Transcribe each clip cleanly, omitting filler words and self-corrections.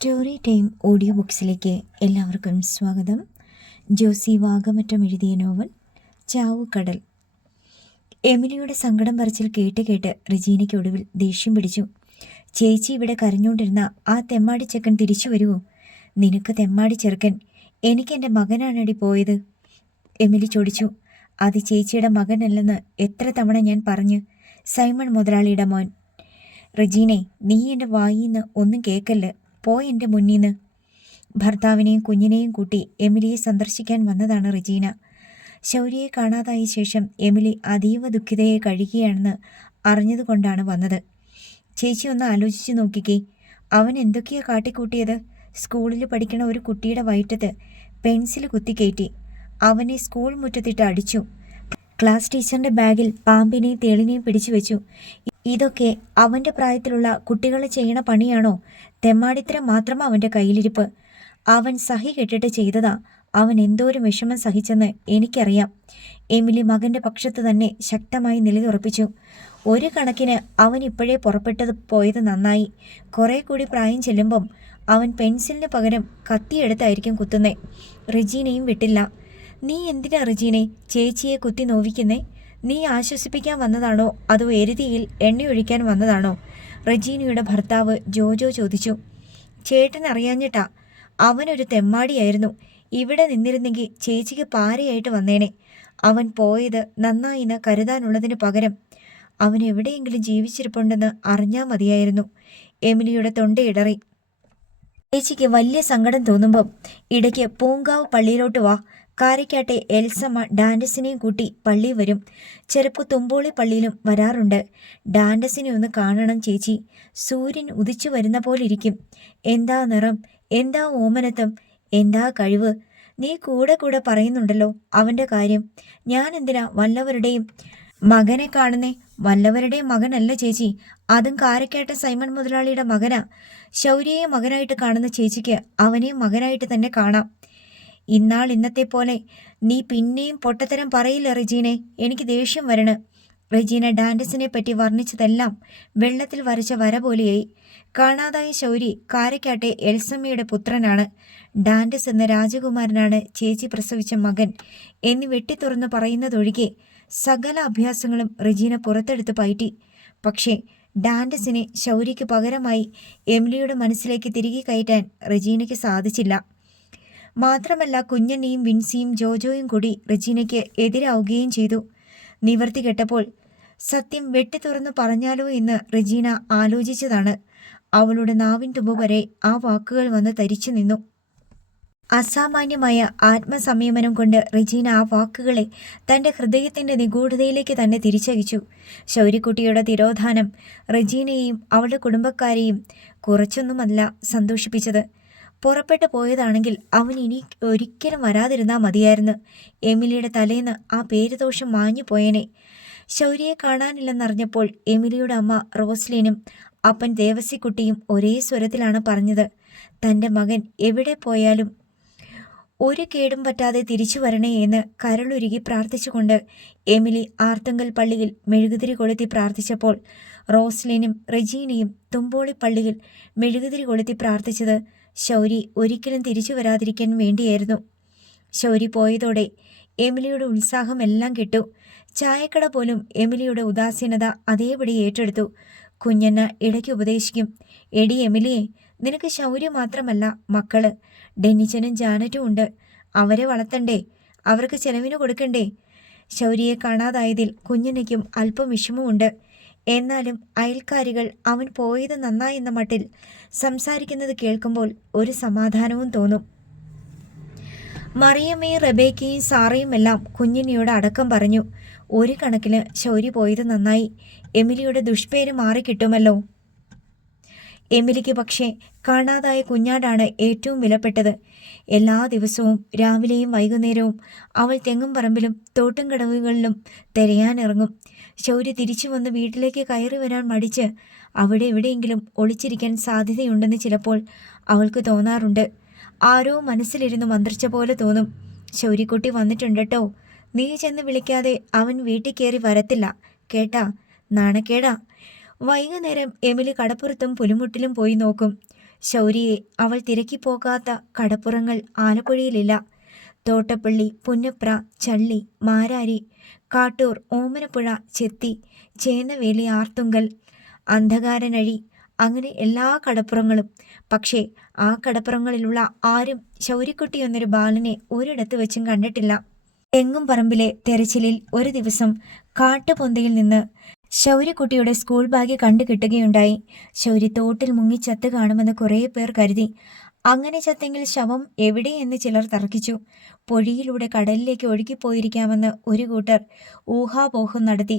Story time audio ബുക്സിലേക്ക് എല്ലാവർക്കും സ്വാഗതം. ജോസി വാഗമറ്റം എഴുതിയ നോവൽ ചാവുകടൽ. എമിലിയുടെ സങ്കടം പറച്ചിൽ കേട്ട് കേട്ട് റെജീനയ്ക്ക് ഒടുവിൽ ദേഷ്യം പിടിച്ചു. ചേച്ചി ഇവിടെ കരഞ്ഞുകൊണ്ടിരുന്ന ആ തെമ്മാടി ചെക്കൻ തിരിച്ചു വരുമോ? നിനക്ക് തെമ്മാടി ചെറുക്കൻ, എനിക്കെൻ്റെ മകനാണടി പോയത്, എമിലി ചോദിച്ചു. അത് ചേച്ചിയുടെ മകനല്ലെന്ന് എത്ര തവണ ഞാൻ പറഞ്ഞു. സൈമൺ മുതലാളിയുടെ മോൻ. റെജീനെ, നീ എൻ്റെ വായിന്ന് ഒന്നും കേൾക്കല്ല്, എൻ്റെ മുന്നീന്ന്. ഭർത്താവിനെയും കുഞ്ഞിനെയും കൂട്ടി എമിലിയെ സന്ദർശിക്കാൻ വന്നതാണ് റെജീന. ശൗര്യയെ കാണാതായ ശേഷം എമിലി അതീവ ദുഃഖിതയെ കഴിയുകയാണെന്ന് അറിഞ്ഞതുകൊണ്ടാണ് വന്നത്. ചേച്ചി ഒന്ന് ആലോചിച്ച് നോക്കിക്കേ, അവൻ എന്തൊക്കെയാ കാട്ടിക്കൂട്ടിയത്. സ്കൂളിൽ പഠിക്കണ ഒരു കുട്ടിയുടെ വയറ്റത്ത് പെൻസിൽ കുത്തിക്കയറ്റി അവനെ സ്കൂൾ മുറ്റത്തിട്ട് അടിച്ചു. ക്ലാസ് ടീച്ചറിൻ്റെ ബാഗിൽ പാമ്പിനെയും തേളിനെയും പിടിച്ചു വെച്ചു. ഇതൊക്കെ അവൻ്റെ പ്രായത്തിലുള്ള കുട്ടികൾ ചെയ്യണ പണിയാണോ? തെമ്മാടിത്തരം മാത്രം അവൻ്റെ കയ്യിലിരിപ്പ്. അവൻ സഹി കെട്ടിട്ട് ചെയ്തതാ. അവൻ എന്തോരം വിഷമം സഹിച്ചെന്ന് എനിക്കറിയാം. എമിലി മകൻ്റെ പക്ഷത്ത് തന്നെ ശക്തമായി നിലയുറപ്പിച്ചു. ഒരു കണക്കിന് അവൻ ഇപ്പോഴേ പുറപ്പെട്ടത് പോയത് നന്നായി. കുറേ കൂടി പ്രായം ചെല്ലുമ്പം അവൻ പെൻസിലിന് പകരം കത്തിയെടുത്തായിരിക്കും കുത്തുന്നേ. റെജീനയും വിട്ടില്ല. നീ എന്തിനാ റെജീനെ ചേച്ചിയെ കുത്തി നോവിക്കുന്നേ? നീ ആശ്വസിപ്പിക്കാൻ വന്നതാണോ അതോ എരുതിയിൽ എണ്ണയൊഴിക്കാൻ വന്നതാണോ? റെജീനയുടെ ഭർത്താവ് ജോജോ ചോദിച്ചു. ചേട്ടൻ അറിയാഞ്ഞിട്ടാ. അവനൊരു തെമ്മാടിയായിരുന്നു. ഇവിടെ നിന്നിരുന്നെങ്കിൽ ചേച്ചിക്ക് പാരയായിട്ട് വന്നേനെ. അവൻ പോയത് നന്നായിന്ന് കരുതാനുള്ളതിന് പകരം അവൻ എവിടെയെങ്കിലും ജീവിച്ചിരിപ്പുണ്ടെന്ന് അറിഞ്ഞാൽ മതിയായിരുന്നു. എമിലിയുടെ തൊണ്ടയിടറി. ചേച്ചിക്ക് വലിയ സങ്കടം തോന്നുമ്പം ഇടയ്ക്ക് പൂങ്കാവ് പള്ളിയിലോട്ട് വാ. കാരക്കാട്ടെ എൽസമ്മ ഡാൻഡസിനെയും കൂട്ടി പള്ളി വരും. ചിലപ്പോൾ തുമ്പോളി പള്ളിയിലും വരാറുണ്ട്. ഡാൻഡസിനെ ഒന്ന് കാണണം ചേച്ചി. സൂര്യൻ ഉദിച്ചു വരുന്ന പോലിരിക്കും. എന്താ നിറം, എന്താ ഓമനത്വം, എന്താ കഴിവ്. നീ കൂടെ കൂടെ പറയുന്നുണ്ടല്ലോ അവൻ്റെ കാര്യം. ഞാൻ എന്തിനാ വല്ലവരുടെയും മകനെ കാണുന്നേ? വല്ലവരുടെയും മകനല്ല ചേച്ചി, അതും കാരക്കാട്ടെ സൈമൺ മുതലാളിയുടെ മകനാ. ശൗര്യയെ മകനായിട്ട് കാണുന്ന ചേച്ചിക്ക് അവനെയും മകനായിട്ട് തന്നെ കാണാം. ഇന്നത്തെ പോലെ നീ പിന്നെയും പൊട്ടത്തരം പറയില്ല റെജീനെ, എനിക്ക് ദേഷ്യം വരണ. റെജീന ഡാൻഡസിനെ പറ്റി വർണ്ണിച്ചതെല്ലാം വെള്ളത്തിൽ വരച്ച വര പോലെയായി. കാണാതായ ശൗരി കാരക്കാട്ടെ എൽസമ്മയുടെ പുത്രനാണ്. ഡാൻഡസ് എന്ന രാജകുമാരനാണ് ചേച്ചി പ്രസവിച്ച മകൻ എന്ന് വെട്ടിത്തുറന്ന് പറയുന്നതൊഴികെ സകല അഭ്യാസങ്ങളും റെജീന പുറത്തെടുത്ത് പയറ്റി. പക്ഷേ ഡാൻഡസിനെ ശൗര്യയ്ക്ക് പകരമായി എമിലിയുടെ മനസ്സിലേക്ക് തിരികെ കയറ്റാൻ റെജീനയ്ക്ക് സാധിച്ചില്ല. മാത്രമല്ല കുഞ്ഞണ്ണിയും വിൻസിയും ജോജോയും കൂടി റെജീനയ്ക്ക് എതിരാവുകയും ചെയ്തു. നിവർത്തി കെട്ടപ്പോൾ സത്യം വെട്ടിത്തുറന്നു പറഞ്ഞാലോ എന്ന് റെജീന ആലോചിച്ചതാണ്. അവളുടെ നാവിൻ തുമ്പ് വരെ ആ വാക്കുകൾ വന്ന് തരിച്ചു നിന്നു. അസാമാന്യമായ ആത്മസംയമനം കൊണ്ട് റെജീന ആ വാക്കുകളെ തൻ്റെ ഹൃദയത്തിൻ്റെ നിഗൂഢതയിലേക്ക് തന്നെ തിരിച്ചയച്ചു. ശൗര്യക്കുട്ടിയുടെ തിരോധാനം റെജീനയെയും അവളുടെ കുടുംബക്കാരെയും കുറച്ചൊന്നുമല്ല സന്തോഷിപ്പിച്ചത്. പുറപ്പെട്ടു പോയതാണെങ്കിൽ അവൻ ഇനി ഒരിക്കലും വരാതിരുന്നാൽ മതിയായിരുന്നു. എമിലിയുടെ തലേന്ന് ആ പേരുദോഷം മാഞ്ഞു പോയേനെ. ശൗര്യയെ കാണാനില്ലെന്നറിഞ്ഞപ്പോൾ എമിലിയുടെ അമ്മ റോസ്ലിനും അപ്പൻ ദേവസിക്കുട്ടിയും ഒരേ സ്വരത്തിലാണ് പറഞ്ഞത്. തൻ്റെ മകൻ എവിടെ പോയാലും ഒരു കേടും പറ്റാതെ തിരിച്ചു വരണേ എന്ന് കരളുരുകി പ്രാർത്ഥിച്ചുകൊണ്ട് എമിലി ആർത്തുങ്കൽ പള്ളിയിൽ മെഴുകുതിരി കൊളുത്തി പ്രാർത്ഥിച്ചപ്പോൾ റോസ്ലിനും റെജീനയും തുമ്പോളി പള്ളിയിൽ മെഴുകുതിരി കൊളുത്തി പ്രാർത്ഥിച്ചത് ശൗരി ഒരിക്കലും തിരിച്ചു വരാതിരിക്കാൻ വേണ്ടിയായിരുന്നു. ശൗരി പോയതോടെ എമിലിയുടെ ഉത്സാഹം എല്ലാം കിട്ടു. ചായക്കട പോലും എമിലിയുടെ ഉദാസീനത അതേപടി ഏറ്റെടുത്തു. കുഞ്ഞണ്ണ ഇടയ്ക്ക് ഉപദേശിക്കും. എടി എമിലിയെ, നിനക്ക് ശൗര്യ മാത്രമല്ല മക്കള്, ഡെന്നിച്ചനും ജാനറ്റും ഉണ്ട്. അവരെ വളർത്തണ്ടേ? അവർക്ക് ചെലവിന് കൊടുക്കണ്ടേ? ശൗര്യയെ കാണാതായതിൽ കുഞ്ഞണ്ണയ്ക്കും അല്പം വിഷമമുണ്ട്. എന്നാലും അയൽക്കാരികൾ അവൻ പോയത് നന്നായെന്ന മട്ടിൽ സംസാരിക്കുന്നത് കേൾക്കുമ്പോൾ ഒരു സമാധാനവും തോന്നും. മറിയമ്മയും റബേക്കയും സാറയും എല്ലാം കുഞ്ഞിനിയോട് അടക്കം പറഞ്ഞു. ഒരു കണക്കിന് ശൗരി പോയത് നന്നായി. എമിലിയുടെ ദുഷ്പേര് മാറിക്കിട്ടുമല്ലോ. എമിലിക്ക് പക്ഷേ കാണാതായ കുഞ്ഞാടാണ് ഏറ്റവും വിലപ്പെട്ടത്. എല്ലാ ദിവസവും രാവിലെയും വൈകുന്നേരവും അവൾ തെങ്ങും പറമ്പിലും തോട്ടും കടവുകളിലും തിരയാനിറങ്ങും. ശൗര്യ തിരിച്ചു വന്ന് വീട്ടിലേക്ക് കയറി വരാൻ മടിച്ച് അവിടെ എവിടെയെങ്കിലും ഒളിച്ചിരിക്കാൻ സാധ്യതയുണ്ടെന്ന് ചിലപ്പോൾ അവൾക്ക് തോന്നാറുണ്ട്. ആരോ മനസ്സിലിരുന്ന് മന്ത്രിച്ച പോലെ തോന്നും. ശൗര്യക്കുട്ടി വന്നിട്ടുണ്ട് കേട്ടോ, നീ ചെന്ന് വിളിക്കാതെ അവൻ വീട്ടിൽ കയറി വരത്തില്ല കേട്ടാ, നാണക്കേടാ. വൈകുന്നേരം എമിലി കടപ്പുറത്തും പുലിമുട്ടിലും പോയി നോക്കും. ശൗര്യയെ അവൾ തിരക്കിപ്പോകാത്ത കടപ്പുറങ്ങൾ ആലപ്പുഴയിലില്ല. തോട്ടപ്പള്ളി, പുന്നപ്ര, ചള്ളി, മാരാരി, കാട്ടൂർ, ഓമനപ്പുഴ, ചെത്തി, ചേന്നവേലി, ആർത്തുങ്കൽ, അന്ധകാരനഴി, അങ്ങനെ എല്ലാ കടപ്പുറങ്ങളും. പക്ഷേ ആ കടപ്പുറങ്ങളിലുള്ള ആരും ശൗര്യക്കുട്ടി എന്നൊരു ബാലനെ ഒരിടത്ത് വെച്ചും കണ്ടിട്ടില്ല. തെങ്ങും പറമ്പിലെ തെരച്ചിലിൽ ഒരു ദിവസം കാട്ടുപൊന്തയിൽ നിന്ന് ശൗര്യക്കുട്ടിയുടെ സ്കൂൾ ബാഗ് കണ്ടു കിട്ടുകയുണ്ടായി. ശൗര്യ തോട്ടിൽ മുങ്ങി ചത്ത് കാണുമെന്ന് കുറേ പേർ കരുതി. അങ്ങനെ ചത്തെങ്കിൽ ശവം എവിടെയെന്ന് ചിലർ തർക്കിച്ചു. പൊഴിയിലൂടെ കടലിലേക്ക് ഒഴുകിപ്പോയിരിക്കാമെന്ന് ഒരു കൂട്ടർ ഊഹാപോഹം നടത്തി.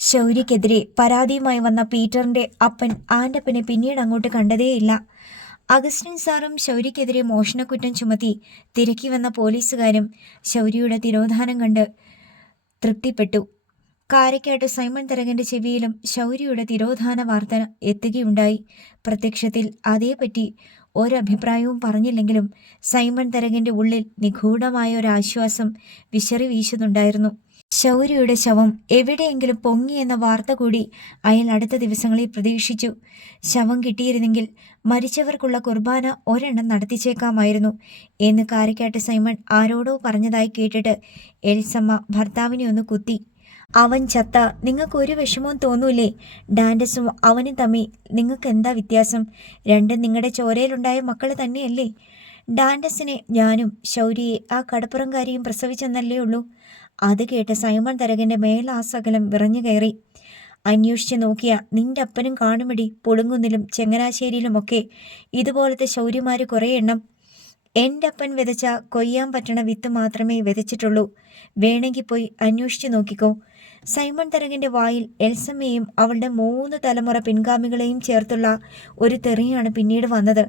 ശൗര്യക്കെതിരെ പരാതിയുമായി വന്ന പീറ്ററിന്റെ അപ്പൻ ആൻ്റപ്പനെ പിന്നീട് അങ്ങോട്ട് കണ്ടതേയില്ല. അഗസ്റ്റിൻ സാറും ശൗര്യക്കെതിരെ മോഷണക്കുറ്റം ചുമത്തി തിരക്കി വന്ന പോലീസുകാരും ശൗര്യയുടെ തിരോധാനം കണ്ട് തൃപ്തിപ്പെട്ടു. കാരക്കാട്ട് സൈമൺ തരകന്റെ ചെവിയിലും ശൗര്യയുടെ തിരോധാന വാർത്ത എത്തുകയുണ്ടായി. പ്രത്യക്ഷത്തിൽ അതേപറ്റി ഒരഭിപ്രായവും പറഞ്ഞില്ലെങ്കിലും സൈമൺ തരകന്റെ ഉള്ളിൽ നിഗൂഢമായ ഒരാശ്വാസം വിശറി വീശുന്നുണ്ടായിരുന്നു. ശൗര്യയുടെ ശവം എവിടെയെങ്കിലും പൊങ്ങിയെന്ന വാർത്ത കൂടി അയാൾ അടുത്ത ദിവസങ്ങളിൽ പ്രതീക്ഷിച്ചു. ശവം കിട്ടിയിരുന്നെങ്കിൽ മരിച്ചവർക്കുള്ള കുർബാന ഒരെണ്ണം നടത്തിച്ചേക്കാമായിരുന്നു എന്ന് കാരക്കാട്ട് സൈമൺ ആരോടോ പറഞ്ഞതായി കേട്ടിട്ട് എൽസമ്മ ഭർത്താവിനെ ഒന്ന് കുത്തി. അവൻ ചത്ത നിങ്ങൾക്കൊരു വിഷമവും തോന്നൂലേ? ഡാൻഡസും അവനും തമ്മിൽ നിങ്ങൾക്ക് എന്താ വ്യത്യാസം? രണ്ടും നിങ്ങളുടെ ചോരയിലുണ്ടായ മക്കൾ തന്നെയല്ലേ? ഡാൻഡസിനെ ഞാനും ശൗര്യയെ ആ കടപ്പുറംകാരിയും പ്രസവിച്ചെന്നല്ലേ ഉള്ളൂ. അത് കേട്ട് സൈമൺ തരകന്റെ മേലാസകലം വിറഞ്ഞു കയറി. അന്വേഷിച്ച് നോക്കിയ നിന്റെ അപ്പനും കാണുമടി പുളുങ്കുന്നിലും ചങ്ങനാശ്ശേരിയിലുമൊക്കെ ഇതുപോലത്തെ ശൗര്യമാര് കുറേ എണ്ണം. എൻ്റെ അപ്പൻ വിതച്ച കൊയ്യാൻ പറ്റണ വിത്ത് മാത്രമേ വിതച്ചിട്ടുള്ളൂ. വേണമെങ്കിൽ പോയി അന്വേഷിച്ചു നോക്കിക്കോ. സൈമൺ തരകന്റെ വായിൽ എൽസമ്മയെയും അവളുടെ 3 തലമുറ പിൻഗാമികളെയും ചേർത്തുള്ള ഒരു തെറിയാണ് പിന്നീട് വന്നത്.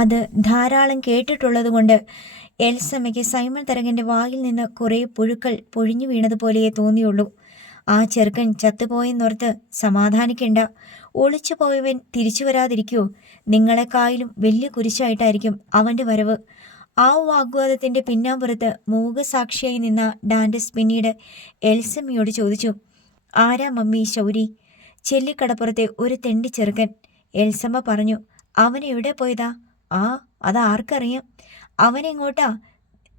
അത് ധാരാളം കേട്ടിട്ടുള്ളതുകൊണ്ട് എൽസമ്മയ്ക്ക് സൈമൺ തരകന്റെ വായിൽ നിന്ന് കുറേ പുഴുക്കൾ പൊഴിഞ്ഞു വീണതുപോലെയേ തോന്നിയുള്ളൂ. ആ ചെറുക്കൻ ചത്തുപോയെന്നോർത്ത് സമാധാനിക്കേണ്ട. ഒളിച്ചു പോയവൻ തിരിച്ചു വരാതിരിക്കുമോ? നിങ്ങളെക്കായാലും വലിയ കുരിശായിട്ടായിരിക്കും അവൻ്റെ വരവ്. ആ വാഗ്വാദത്തിൻ്റെ പിന്നാമ്പുറത്ത് മൂകസാക്ഷിയായി നിന്ന ഡാൻഡസ് പിന്നീട് എൽസമ്മയോട് ചോദിച്ചു, ആരാ മമ്മി ശൗരി? ചെല്ലിക്കടപ്പുറത്തെ ഒരു തെണ്ടി ചെറുക്കൻ. എൽസമ്മ പറഞ്ഞു, അവൻ എവിടെ പോയതാ? ആ അതാർക്കറിയാം. അവനെങ്ങോട്ടാ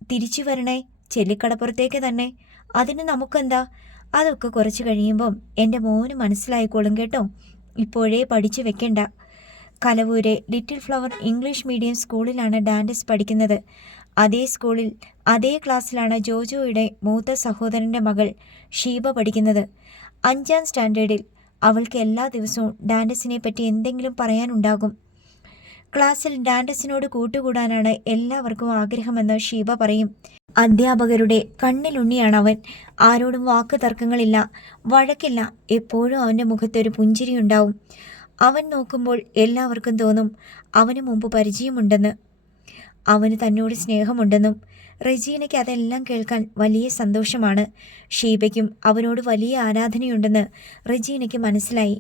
തിരിച്ചു വരണേ? ചെല്ലിക്കടപ്പുറത്തേക്ക് തന്നെ. അതിന് നമുക്കെന്താ? അതൊക്കെ കുറച്ച് കഴിയുമ്പം എൻ്റെ മോന് മനസ്സിലായിക്കോളും കേട്ടോ. ഇപ്പോഴേ പഠിച്ചു വെക്കണ്ട. കലവൂരെ ലിറ്റിൽ ഫ്ലവർ ഇംഗ്ലീഷ് മീഡിയം സ്കൂളിലാണ് ഡാൻഡസ് പഠിക്കുന്നത്. അതേ സ്കൂളിൽ അതേ ക്ലാസ്സിലാണ് ജോജോയുടെ മൂത്ത സഹോദരൻ്റെ മകൾ ഷീബ പഠിക്കുന്നത്. 5ാം സ്റ്റാൻഡേർഡിൽ. അവൾക്ക് എല്ലാ ദിവസവും ഡാൻഡസിനെ പറ്റി എന്തെങ്കിലും പറയാനുണ്ടാകും. ക്ലാസ്സിൽ ഡാൻഡസിനോട് കൂട്ടുകൂടാനാണ് എല്ലാവർക്കും ആഗ്രഹമെന്ന് ഷീബ പറയും. അധ്യാപകരുടെ കണ്ണിലുണ്ണിയാണവൻ. ആരോടും വാക്ക് തർക്കങ്ങളില്ല, വഴക്കില്ല. എപ്പോഴും അവൻ്റെ മുഖത്തൊരു പുഞ്ചിരിയുണ്ടാവും. അവൻ നോക്കുമ്പോൾ എല്ലാവർക്കും തോന്നും അവന് മുമ്പ് പരിചയമുണ്ടെന്ന്, അവന് തന്നോട് സ്നേഹമുണ്ടെന്നും. റെജീനയ്ക്ക് അതെല്ലാം കേൾക്കാൻ വലിയ സന്തോഷമാണ്. ഷീബയ്ക്കും അവനോട് വലിയ ആരാധനയുണ്ടെന്ന് റെജീനയ്ക്ക് മനസ്സിലായി.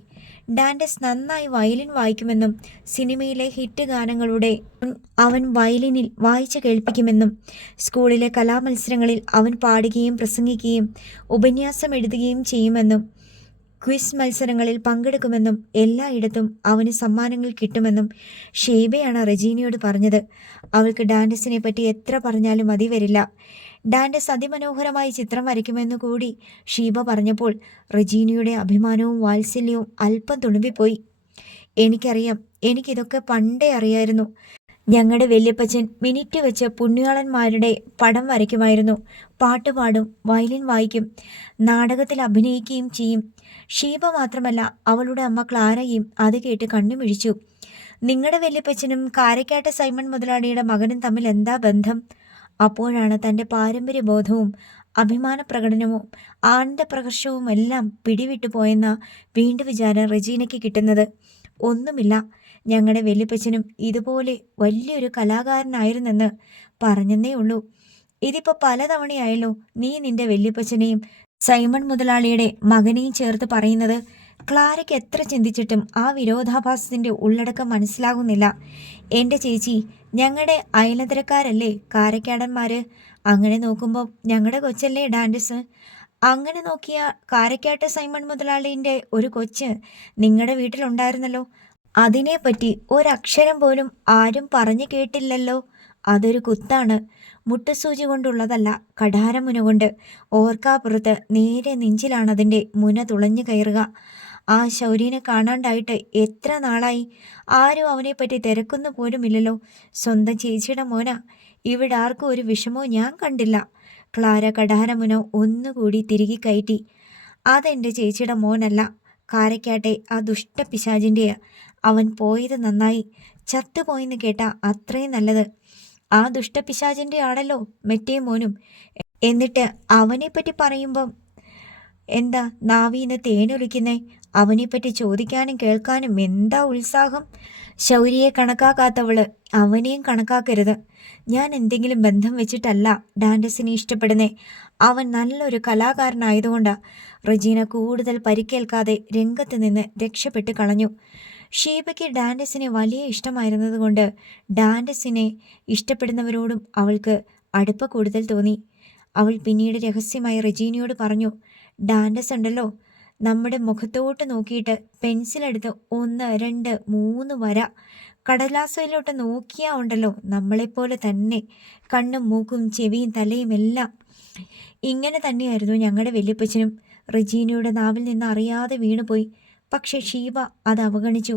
ഡാൻഡസ് നന്നായി വയലിൻ വായിക്കുമെന്നും സിനിമയിലെ ഹിറ്റ് ഗാനങ്ങളുടെ അവൻ വയലിനിൽ വായിച്ചു കേൾപ്പിക്കുമെന്നും സ്കൂളിലെ കലാമത്സരങ്ങളിൽ അവൻ പാടുകയും പ്രസംഗിക്കുകയും ഉപന്യാസം എഴുതുകയും ചെയ്യുമെന്നും ക്വിസ് മത്സരങ്ങളിൽ പങ്കെടുക്കുമെന്നും എല്ലായിടത്തും അവന് സമ്മാനങ്ങൾ കിട്ടുമെന്നും ഷീബയാണ് റെജീനയോട് പറഞ്ഞത്. അവൾക്ക് ഡാൻഡസിനെ പറ്റി എത്ര പറഞ്ഞാലും മതി വരില്ല. ഡാൻഡസ് അതിമനോഹരമായി ചിത്രം വരയ്ക്കുമെന്ന് കൂടി ഷീബ പറഞ്ഞപ്പോൾ റെജീനയുടെ അഭിമാനവും വാത്സല്യവും അല്പം തുളുമ്പിപ്പോയി. എനിക്കറിയാം, എനിക്കിതൊക്കെ പണ്ടേ അറിയായിരുന്നു. ഞങ്ങളുടെ വല്യപ്പച്ചൻ മിനിറ്റ് വെച്ച് പുണ്യാളന്മാരുടെ പടം വരയ്ക്കുമായിരുന്നു. പാട്ട് പാടും, വയലിൻ വായിക്കും, നാടകത്തിൽ അഭിനയിക്കുകയും ചെയ്യും. ഷീബ മാത്രമല്ല, അവളുടെ അമ്മ ക്ലാരയും അത് കേട്ട് കണ്ണുമിഴിച്ചു. നിങ്ങളുടെ വല്യപ്പച്ചനും കാരക്കാട്ട് സൈമൺ മുതലാളിയുടെ മകനും തമ്മിൽ എന്താ ബന്ധം? അപ്പോഴാണ് തൻ്റെ പാരമ്പര്യബോധവും അഭിമാന പ്രകടനവും ആനന്ദപ്രകർഷവും എല്ലാം പിടിവിട്ടു പോയെന്ന വീണ്ടും വിചാരം റെജീനയ്ക്ക് കിട്ടുന്നത്. ഒന്നുമില്ല, ഞങ്ങളുടെ വല്യപ്പച്ചനും ഇതുപോലെ വലിയൊരു കലാകാരനായിരുന്നെന്ന് പറഞ്ഞെന്നേ ഉള്ളൂ. ഇതിപ്പോൾ പലതവണയായല്ലോ നീ നിന്റെ വല്യപ്പച്ചനെയും സൈമൺ മുതലാളിയുടെ മകനെയും ചേർത്ത് പറയുന്നത്. ക്ലാരയ്ക്ക് എത്ര ചിന്തിച്ചിട്ടും ആ വിരോധാഭാസത്തിൻ്റെ ഉള്ളടക്കം മനസ്സിലാകുന്നില്ല. എൻ്റെ ചേച്ചി, ഞങ്ങളുടെ അയലത്തരക്കാരല്ലേ കാരക്കാടന്മാർ? അങ്ങനെ നോക്കുമ്പോൾ ഞങ്ങളുടെ കൊച്ചല്ലേ ഡാൻഡസ്? അങ്ങനെ നോക്കിയ കാരക്കാട്ട് സൈമൺ മുതലാളിൻ്റെ ഒരു കൊച്ച് നിങ്ങളുടെ വീട്ടിലുണ്ടായിരുന്നല്ലോ. അതിനെപ്പറ്റി ഒരക്ഷരം പോലും ആരും പറഞ്ഞു കേട്ടില്ലല്ലോ. അതൊരു കുത്താണ്. മുട്ടുസൂചി കൊണ്ടുള്ളതല്ല, കഠാരമുന കൊണ്ട്. ഓർക്കാപ്പുറത്ത് നേരെ നെഞ്ചിലാണതിൻ്റെ മുന തുളഞ്ഞു കയറുക. ആ ശൗര്യനെ കാണാണ്ടായിട്ട് എത്ര നാളായി. ആരും അവനെപ്പറ്റി തിരക്കുന്നു പോലുമില്ലല്ലോ. സ്വന്തം ചേച്ചിയുടെ മോന. ഇവിടെ ആർക്കും ഒരു വിഷമോ ഞാൻ കണ്ടില്ല. ക്ലാര കഠാരമുന ഒന്നുകൂടി തിരികെ കയറ്റി. അതെൻ്റെ ചേച്ചിയുടെ മോനല്ല, കാരക്കാട്ടെ ആ ദുഷ്ടപിശാചിൻ്റെയാ. അവൻ പോയത് നന്നായി. ചത്തുപോയെന്ന് കേട്ടാ അത്രയും നല്ലത്. ആ ദുഷ്ടപിശാചിൻ്റെ ആണല്ലോ മറ്റേ മോനും. എന്നിട്ട് അവനെപ്പറ്റി പറയുമ്പം എന്താ നാവീന്ന് തേനൊലിക്കുന്നേ? അവനെപ്പറ്റി ചോദിക്കാനും കേൾക്കാനും എന്താ ഉത്സാഹം. ശൗര്യയെ കണക്കാക്കാത്തവള് അവനെയും കണക്കാക്കരുത്. ഞാൻ എന്തെങ്കിലും ബന്ധം വെച്ചിട്ടല്ല ഡാൻഡസിനെ ഇഷ്ടപ്പെടുന്നേ. അവൻ നല്ലൊരു കലാകാരനായതുകൊണ്ടാ. റജീന കൂടുതൽ പരിക്കേൽക്കാതെ രംഗത്ത് നിന്ന് രക്ഷപ്പെട്ട് കളഞ്ഞു. ഷീബയ്ക്ക് ഡാൻഡസിനെ വലിയ ഇഷ്ടമായിരുന്നതുകൊണ്ട് ഡാൻഡസിനെ ഇഷ്ടപ്പെടുന്നവരോടും അവൾക്ക് അടുപ്പ കൂടുതൽ തോന്നി. അവൾ പിന്നീട് രഹസ്യമായി റജീനയോട് പറഞ്ഞു, ഡാൻഡസ് ഉണ്ടല്ലോ, നമ്മുടെ മുഖത്തോട്ട് നോക്കിയിട്ട് പെൻസിലെടുത്ത് 1, 2, 3 വര. കടലാസിലോട്ട് നോക്കിയാ ഉണ്ടല്ലോ നമ്മളെപ്പോലെ തന്നെ, കണ്ണും മൂക്കും ചെവിയും തലയും എല്ലാം. ഇങ്ങനെ തന്നെയായിരുന്നു ഞങ്ങളുടെ വല്യപ്പച്ചനും. റജീനയുടെ നാവിൽ നിന്ന് അറിയാതെ വീണുപോയി. പക്ഷെ ഷീബ അത് അവഗണിച്ചു.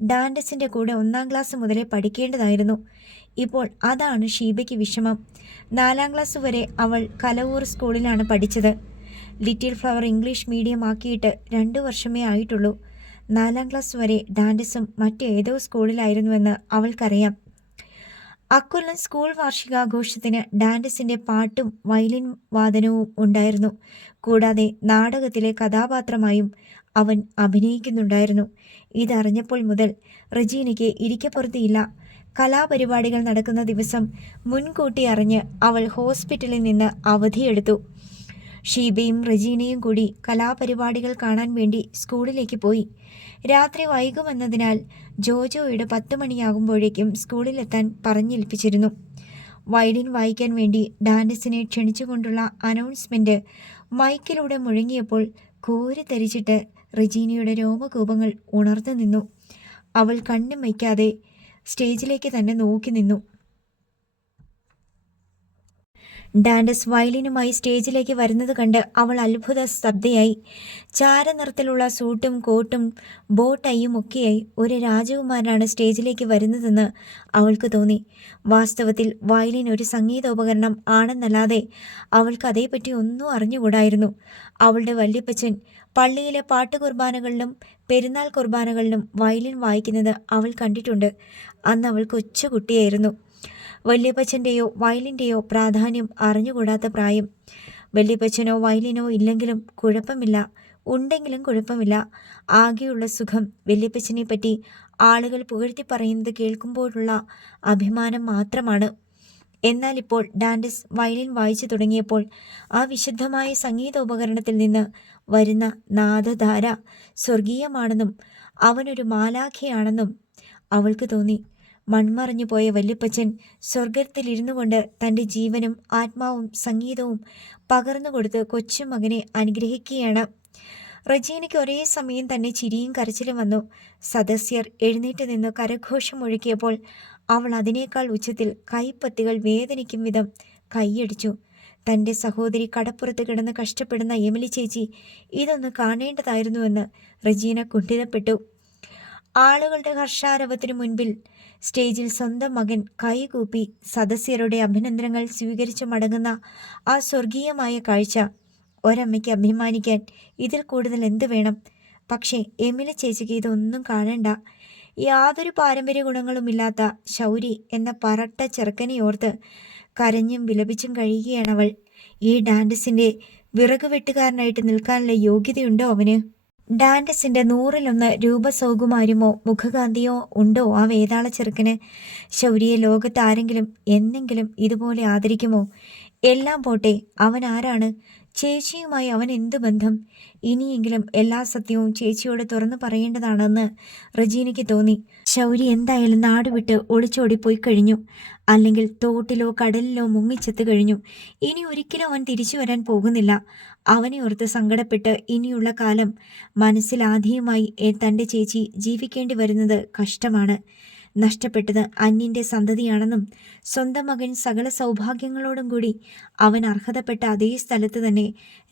ഡാൻഡസിൻ്റെ കൂടെ 1-ാം ക്ലാസ് മുതലേ പഠിക്കേണ്ടതായിരുന്നു. ഇപ്പോൾ അതാണ് ഷീബയ്ക്ക് വിഷമം. 4-ാം ക്ലാസ് വരെ അവൾ കലവൂർ സ്കൂളിലാണ് പഠിച്ചത്. ലിറ്റിൽ ഫ്ലവർ ഇംഗ്ലീഷ് മീഡിയം ആക്കിയിട്ട് 2 വർഷമേ ആയിട്ടുള്ളൂ. 4-ാം ക്ലാസ് വരെ ഡാൻഡസും മറ്റേതോ സ്കൂളിലായിരുന്നുവെന്ന് അവൾക്കറിയാം. അക്കൊല്ലം സ്കൂൾ വാർഷികാഘോഷത്തിന് ഡാൻഡസിൻ്റെ പാട്ടും വയലിൻ വാദനവും ഉണ്ടായിരുന്നു. കൂടാതെ നാടകത്തിലെ കഥാപാത്രമായും അവൻ അഭിനയിക്കുന്നുണ്ടായിരുന്നു. ഇതറിഞ്ഞപ്പോൾ മുതൽ റജീനയ്ക്ക് ഇരിക്കപ്പുറത്തിയില്ല. കലാപരിപാടികൾ നടക്കുന്ന ദിവസം മുൻകൂട്ടി അറിഞ്ഞ് അവൾ ഹോസ്പിറ്റലിൽ നിന്ന് അവധിയെടുത്തു. ഷീബയും റജീനയും കൂടി കലാപരിപാടികൾ കാണാൻ വേണ്ടി സ്കൂളിലേക്ക് പോയി. രാത്രി വൈകുമെന്നതിനാൽ ജോജോയുടെ 10 മണിയാകുമ്പോഴേക്കും സ്കൂളിലെത്താൻ പറഞ്ഞേൽപ്പിച്ചിരുന്നു. വയലിൻ വായിക്കാൻ വേണ്ടി ഡാൻഡസിനെ ക്ഷണിച്ചുകൊണ്ടുള്ള അനൗൺസ്മെൻറ്റ് മൈക്കിലൂടെ മുഴങ്ങിയപ്പോൾ കോരിത്തരിച്ചിട്ട് റജീനയുടെ രോമകൂപങ്ങൾ ഉണർന്നു നിന്നു. അവൾ കണ്ണും വയ്ക്കാതെ സ്റ്റേജിലേക്ക് തന്നെ നോക്കി നിന്നു. ഡാൻഡസ് വയലിനുമായി സ്റ്റേജിലേക്ക് വരുന്നത് കണ്ട് അവൾ അത്ഭുത സ്തബ്ധയായി. ചാരനിറത്തിലുള്ള സൂട്ടും കോട്ടും ബോ ടൈയും ഒക്കെയായി ഒരു രാജകുമാരനാണ് സ്റ്റേജിലേക്ക് വരുന്നതെന്ന് അവൾക്ക് തോന്നി. വാസ്തവത്തിൽ വയലിൻ ഒരു സംഗീതോപകരണം ആണെന്നല്ലാതെ അവൾക്ക് അതേപ്പറ്റി ഒന്നും അറിഞ്ഞുകൂടായിരുന്നു. അവളുടെ വല്യപ്പച്ചൻ പള്ളിയിലെ പാട്ടുകുർബാനകളിലും പെരുന്നാൾ കുർബാനകളിലും വയലിൻ വായിക്കുന്നത് അവൾ കണ്ടിട്ടുണ്ട്. അന്ന് അവൾ കൊച്ചുകുട്ടിയായിരുന്നു. വല്യപ്പച്ചൻ്റെയോ വയലിൻ്റെയോ പ്രാധാന്യം അറിഞ്ഞുകൂടാത്ത പ്രായം. വല്യപ്പച്ചനോ വയലിനോ ഇല്ലെങ്കിലും കുഴപ്പമില്ല, ഉണ്ടെങ്കിലും കുഴപ്പമില്ല. ആകെയുള്ള സുഖം വല്യപ്പച്ചനെ പറ്റി ആളുകൾ പുകഴ്ത്തി പറയുന്നത് കേൾക്കുമ്പോഴുള്ള അഭിമാനം മാത്രമാണ്. എന്നാൽ ഇപ്പോൾ ഡാൻഡസ് വയലിൻ വായിച്ചു തുടങ്ങിയപ്പോൾ ആ വിശുദ്ധമായ സംഗീതോപകരണത്തിൽ നിന്ന് വരുന്ന നാദധാര സ്വർഗീയമാണെന്നും അവനൊരു മാലാഖയാണെന്നും അവൾക്ക് തോന്നി. മൺമറഞ്ഞു പോയ വല്യപ്പച്ചൻ സ്വർഗത്തിലിരുന്നു കൊണ്ട് തൻ്റെ ജീവനും ആത്മാവും സംഗീതവും പകർന്നു കൊടുത്ത് കൊച്ചുമകനെ അനുഗ്രഹിക്കുകയാണ്. റജീനയ്ക്ക് ഒരേ സമയം തന്നെ ചിരിയും കരച്ചിലും വന്നു. സദസ്യർ എഴുന്നേറ്റ് നിന്ന് കരഘോഷം ഒഴുക്കിയപ്പോൾ അവൾ അതിനേക്കാൾ ഉച്ചത്തിൽ കൈപ്പത്തികൾ വേദനിക്കും വിധം കൈയടിച്ചു. തൻ്റെ സഹോദരി കടപ്പുറത്ത് കിടന്ന് കഷ്ടപ്പെടുന്ന എമിലി ചേച്ചി ഇതൊന്ന് കാണേണ്ടതായിരുന്നുവെന്ന് റജീന കുണ്ഠിതപ്പെട്ടു. ആളുകളുടെ ഹർഷാരവത്തിനു മുൻപിൽ സ്റ്റേജിൽ സ്വന്തം മകൻ കൈകൂപ്പി സദസ്യരുടെ അഭിനന്ദനങ്ങൾ സ്വീകരിച്ചു മടങ്ങുന്ന ആ സ്വർഗീയമായ കാഴ്ച ഒരമ്മയ്ക്ക് അഭിമാനിക്കാൻ ഇതിൽ കൂടുതൽ എന്ത് വേണം? പക്ഷേ എമിലി ചേച്ചിക്ക് ഇതൊന്നും കാണണ്ട. യാതൊരു പാരമ്പര്യ ഗുണങ്ങളുമില്ലാത്ത ശൗരി എന്ന പറട്ട ചെറുക്കനെയോർത്ത് കരഞ്ഞും വിലപിച്ചും കഴിയുകയാണവൾ. ഈ ഡാൻഡസിൻ്റെ വിറകുവെട്ടുകാരനായിട്ട് നിൽക്കാനുള്ള യോഗ്യതയുണ്ടോ അവന്? ഡാൻഡസിൻ്റെ 100-1 രൂപസൗകുമാര്യമോ മുഖകാന്തിയോ ഉണ്ടോ ആ വേതാള ചെറുക്കന്? ശൗര്യയെ ലോകത്ത് ആരെങ്കിലും എന്നെങ്കിലും ഇതുപോലെ ആദരിക്കുമോ? എല്ലാം പോട്ടെ, അവൻ ആരാണ്? ചേച്ചിയുമായി അവൻ എന്ത് ബന്ധം? ഇനിയെങ്കിലും എല്ലാ സത്യവും ചേച്ചിയോട് തുറന്നു പറയേണ്ടതാണെന്ന് റജീനയ്ക്ക് തോന്നി. ശൗരി എന്തായാലും നാടുവിട്ട് ഒളിച്ചോടിപ്പോയി കഴിഞ്ഞു. അല്ലെങ്കിൽ തോട്ടിലോ കടലിലോ മുങ്ങിച്ചെത്തു കഴിഞ്ഞു. ഇനി ഒരിക്കലും അവൻ തിരിച്ചു വരാൻ പോകുന്നില്ല. അവനെ ഓർത്ത് സങ്കടപ്പെട്ട് ഇനിയുള്ള കാലം മനസ്സിലാദ്യമായി തൻ്റെ ചേച്ചി ജീവിക്കേണ്ടി വരുന്നത് കഷ്ടമാണ്. നഷ്ടപ്പെട്ടത് അന്യൻ്റെ സന്തതിയാണെന്നും സ്വന്തം മകൻ സകല സൗഭാഗ്യങ്ങളോടും കൂടി അവൻ അർഹതപ്പെട്ട അതേ സ്ഥലത്ത് തന്നെ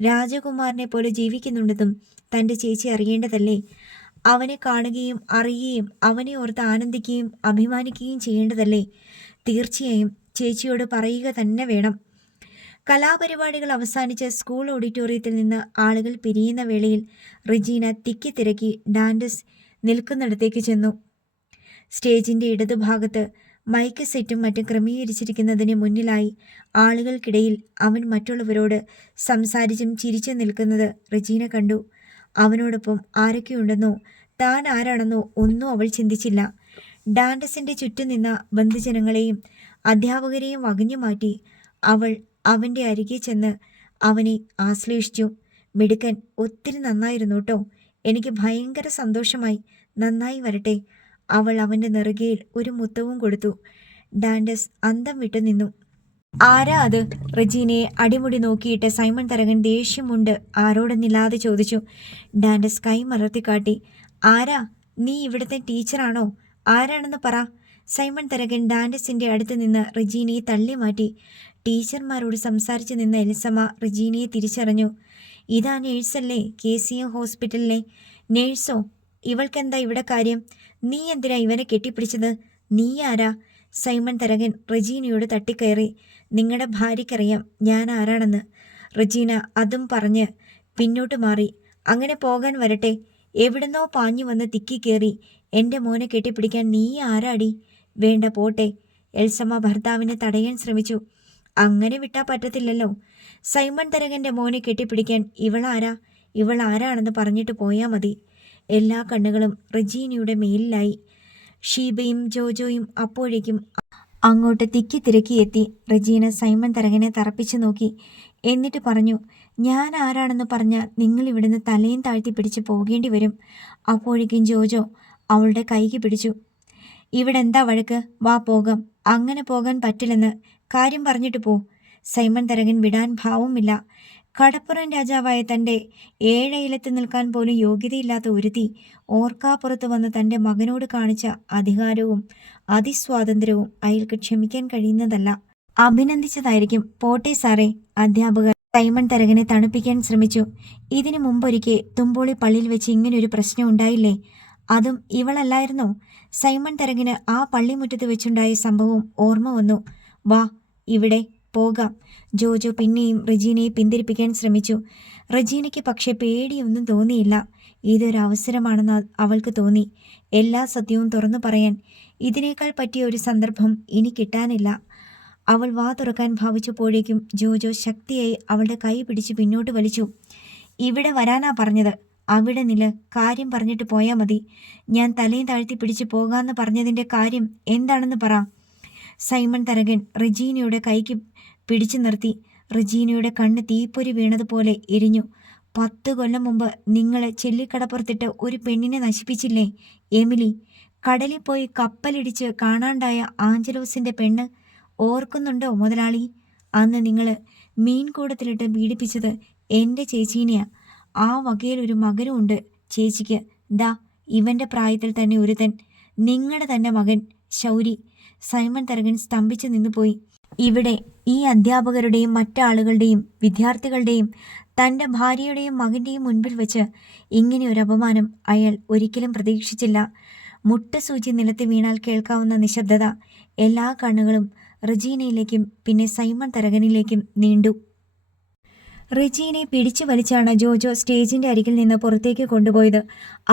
രാജകുമാരനെ പോലെ ജീവിക്കുന്നുണ്ടെന്നും തൻ്റെ ചേച്ചി അറിയേണ്ടതല്ലേ? അവനെ കാണുകയും അറിയുകയും അവനെ ഓർത്ത് ആനന്ദിക്കുകയും അഭിമാനിക്കുകയും ചെയ്യേണ്ടതല്ലേ? തീർച്ചയായും ചേച്ചിയോട് പറയുക തന്നെ വേണം. കലാപരിപാടികൾ അവസാനിച്ച് സ്കൂൾ ഓഡിറ്റോറിയത്തിൽ നിന്ന് ആളുകൾ പിരിയുന്ന വേളയിൽ റജീന തിക്കി തിരക്കി ഡാൻഡസ് നിൽക്കുന്നിടത്തേക്ക് ചെന്നു. സ്റ്റേജിൻ്റെ ഇടതുഭാഗത്ത് മൈക്ക് സെറ്റും മറ്റും ക്രമീകരിച്ചിരിക്കുന്നതിന് മുന്നിലായി ആളുകൾക്കിടയിൽ അവൻ മറ്റുള്ളവരോട് സംസാരിച്ചും ചിരിച്ചു നിൽക്കുന്നത് റജീന കണ്ടു. അവനോടൊപ്പം ആരൊക്കെയുണ്ടെന്നോ താൻ ആരാണെന്നോ ഒന്നും അവൾ ചിന്തിച്ചില്ല. ഡാൻഡസിൻ്റെ ചുറ്റും നിന്ന ബന്ധുജനങ്ങളെയും അധ്യാപകരെയും വകഞ്ഞു മാറ്റി അവൾ അവൻ്റെ അരികെ ചെന്ന് അവനെ ആശ്ലേഷിച്ചു. മിടുക്കൻ, ഒത്തിരി നന്നായിരുന്നു കേട്ടോ, എനിക്ക് ഭയങ്കര സന്തോഷമായി, നന്നായി വരട്ടെ. അവൾ അവൻ്റെ നെറുകയിൽ ഒരു മുത്തവും കൊടുത്തു. ഡാൻഡസ് അന്തം വിട്ടു നിന്നു. ആരാ അത്? റജീനയെ അടിമുടി നോക്കിയിട്ട് സൈമൺ തരകൻ ദേഷ്യമുണ്ട് ആരോടെന്നില്ലാതെ ചോദിച്ചു. ഡാൻഡസ് കൈ മലർത്തി കാട്ടി. ആരാ? നീ ഇവിടുത്തെ ടീച്ചറാണോ? ആരാണെന്ന് പറ. സൈമൺ തരകൻ ഡാൻഡസിൻ്റെ അടുത്ത് നിന്ന് റജീനയെ തള്ളി മാറ്റി. ടീച്ചർമാരോട് സംസാരിച്ച് നിന്ന എൽസമ്മ റജീനയെ തിരിച്ചറിഞ്ഞു. ഇതാ നേഴ്സല്ലേ, KCM ഹോസ്പിറ്റലിലെ നേഴ്സോ? ഇവൾക്കെന്താ ഇവിടെ കാര്യം? നീ എന്തിനാ ഇവനെ കെട്ടിപ്പിടിച്ചത്? നീ ആരാ? സൈമൺ തരകൻ റജീനയോട് തട്ടിക്കയറി. നിങ്ങളുടെ ഭാര്യയ്ക്കറിയാം ഞാൻ ആരാണെന്ന്. റജീന അതും പറഞ്ഞ് പിന്നോട്ട് മാറി. അങ്ങനെ പോകാൻ വരട്ടെ. എവിടുന്നോ പാഞ്ഞു വന്ന് തിക്കി കയറി എൻ്റെ മോനെ കെട്ടിപ്പിടിക്കാൻ നീ ആരാടി? വേണ്ട, പോട്ടെ. എൽസമ്മ ഭർത്താവിനെ തടയാൻ ശ്രമിച്ചു. അങ്ങനെ വിട്ടാൽ പറ്റത്തില്ലല്ലോ. സൈമൺ തരകൻ്റെ മോനെ കെട്ടിപ്പിടിക്കാൻ ഇവൾ ആരാണെന്ന് പറഞ്ഞിട്ട് പോയാൽ മതി. എല്ലാ കണ്ണുകളും റജീനയുടെ മേലിലായി. ഷീബയും ജോജോയും അപ്പോഴേക്കും അങ്ങോട്ട് തിക്കി തിരക്കി എത്തി. റജീന സൈമൺ തരകനെ തറപ്പിച്ചു നോക്കി. എന്നിട്ട് പറഞ്ഞു, ഞാൻ ആരാണെന്ന് പറഞ്ഞാൽ നിങ്ങൾ ഇവിടുന്ന് തലയും താഴ്ത്തി പിടിച്ച് പോകേണ്ടി വരും. അപ്പോഴേക്കും ജോജോ അവളുടെ കൈക്ക് പിടിച്ചു. ഇവിടെ എന്താ വഴക്ക്? വാ പോകാം. അങ്ങനെ പോകാൻ പറ്റില്ലെന്ന് കാര്യം പറഞ്ഞിട്ട് പോ. സൈമൺ തരകൻ വിടാൻ ഭാവമില്ല. കടപ്പുറം രാജാവായ തൻ്റെ ഏഴയിലത്ത് നിൽക്കാൻ പോലും യോഗ്യതയില്ലാത്ത ഒരുത്തി ഓർക്കാപ്പുറത്ത് വന്ന് തൻ്റെ മകനോട് കാണിച്ച അധികാരവും അതിസ്വാതന്ത്ര്യവും അയാൾക്ക് ക്ഷമിക്കാൻ കഴിയുന്നതല്ല. അഭിനന്ദിച്ചതായിരിക്കും. പോട്ടെ സാറേ. അധ്യാപകർ സൈമൺ തരകനെ തണുപ്പിക്കാൻ ശ്രമിച്ചു. ഇതിനു മുമ്പൊരിക്കെ തുമ്പോളി പള്ളിയിൽ വെച്ച് ഇങ്ങനൊരു പ്രശ്നം ഉണ്ടായില്ലേ? അതും ഇവളല്ലായിരുന്നോ? സൈമൺ തരകന് ആ പള്ളിമുറ്റത്ത് വെച്ചുണ്ടായ സംഭവം ഓർമ്മ വന്നു. വാ, ഇവിടെ പോകാം. ജോജോ പിന്നെയും റജീനയെ പിന്തിരിപ്പിക്കാൻ ശ്രമിച്ചു. റജീനയ്ക്ക് പക്ഷെ പേടിയൊന്നും തോന്നിയില്ല. ഇതൊരവസരമാണെന്ന് അവൾക്ക് തോന്നി. എല്ലാ സത്യവും തുറന്നു പറയാൻ ഇതിനേക്കാൾ പറ്റിയ ഒരു സന്ദർഭം ഇനി കിട്ടാനില്ല. അവൾ വാ തുറക്കാൻ ഭാവിച്ചപ്പോഴേക്കും ജോജോ ശക്തിയായി അവളുടെ കൈ പിടിച്ച് പിന്നോട്ട് വലിച്ചു. ഇവിടെ വരാനാ പറഞ്ഞത്. അവിടെ നില്. കാര്യം പറഞ്ഞിട്ട് പോയാൽ മതി. ഞാൻ തലയും താഴ്ത്തി പിടിച്ച് പോകാമെന്ന് പറഞ്ഞതിൻ്റെ കാര്യം എന്താണെന്ന് പറ. സൈമൺ തരകൻ റജീനയുടെ കൈക്ക് പിടിച്ചു നിർത്തി. റജീനയുടെ കണ്ണ് തീപ്പൊരി വീണതുപോലെ എരിഞ്ഞു. 10 കൊല്ലം മുമ്പ് നിങ്ങൾ ചെല്ലിക്കടപ്പുറത്തിട്ട് ഒരു പെണ്ണിനെ നശിപ്പിച്ചില്ലേ എമിലി? കടലിൽ പോയി കപ്പലിടിച്ച് കാണാണ്ടായ ആഞ്ചലോസിൻ്റെ പെണ്ണ് ഓർക്കുന്നുണ്ടോ മുതലാളി? അന്ന് നിങ്ങൾ മീൻകൂടത്തിലിട്ട് പീഡിപ്പിച്ചത് എൻ്റെ ചേച്ചീനെയാ. ആ വകയിലൊരു മകനുമുണ്ട് ചേച്ചിക്ക്. ദാ ഇവൻ്റെ പ്രായത്തിൽ തന്നെ ഒരുത്തൻ, നിങ്ങളുടെ തന്നെ മകൻ ശൗരി. സൈമൺ തരകൻ സ്തംഭിച്ചു നിന്നുപോയി. ഇവിടെ ഈ അധ്യാപകരുടെയും മറ്റാളുകളുടെയും വിദ്യാർത്ഥികളുടെയും തൻ്റെ ഭാര്യയുടെയും മകൻ്റെയും മുൻപിൽ വെച്ച് ഇങ്ങനെ ഒരു അപമാനം അയാൾ ഒരിക്കലും പ്രതീക്ഷിച്ചില്ല. മുട്ടസൂചി നിലത്ത് വീണാൽ കേൾക്കാവുന്ന നിശബ്ദത. എല്ലാ കണ്ണുകളും റജീനയിലേക്കും പിന്നെ സൈമൺ തരകനിലേക്കും നീണ്ടു. റജീനയെ പിടിച്ചു വലിച്ചാണ് ജോജോ സ്റ്റേജിൻ്റെ അരികിൽ നിന്ന് പുറത്തേക്ക് കൊണ്ടുപോയത്.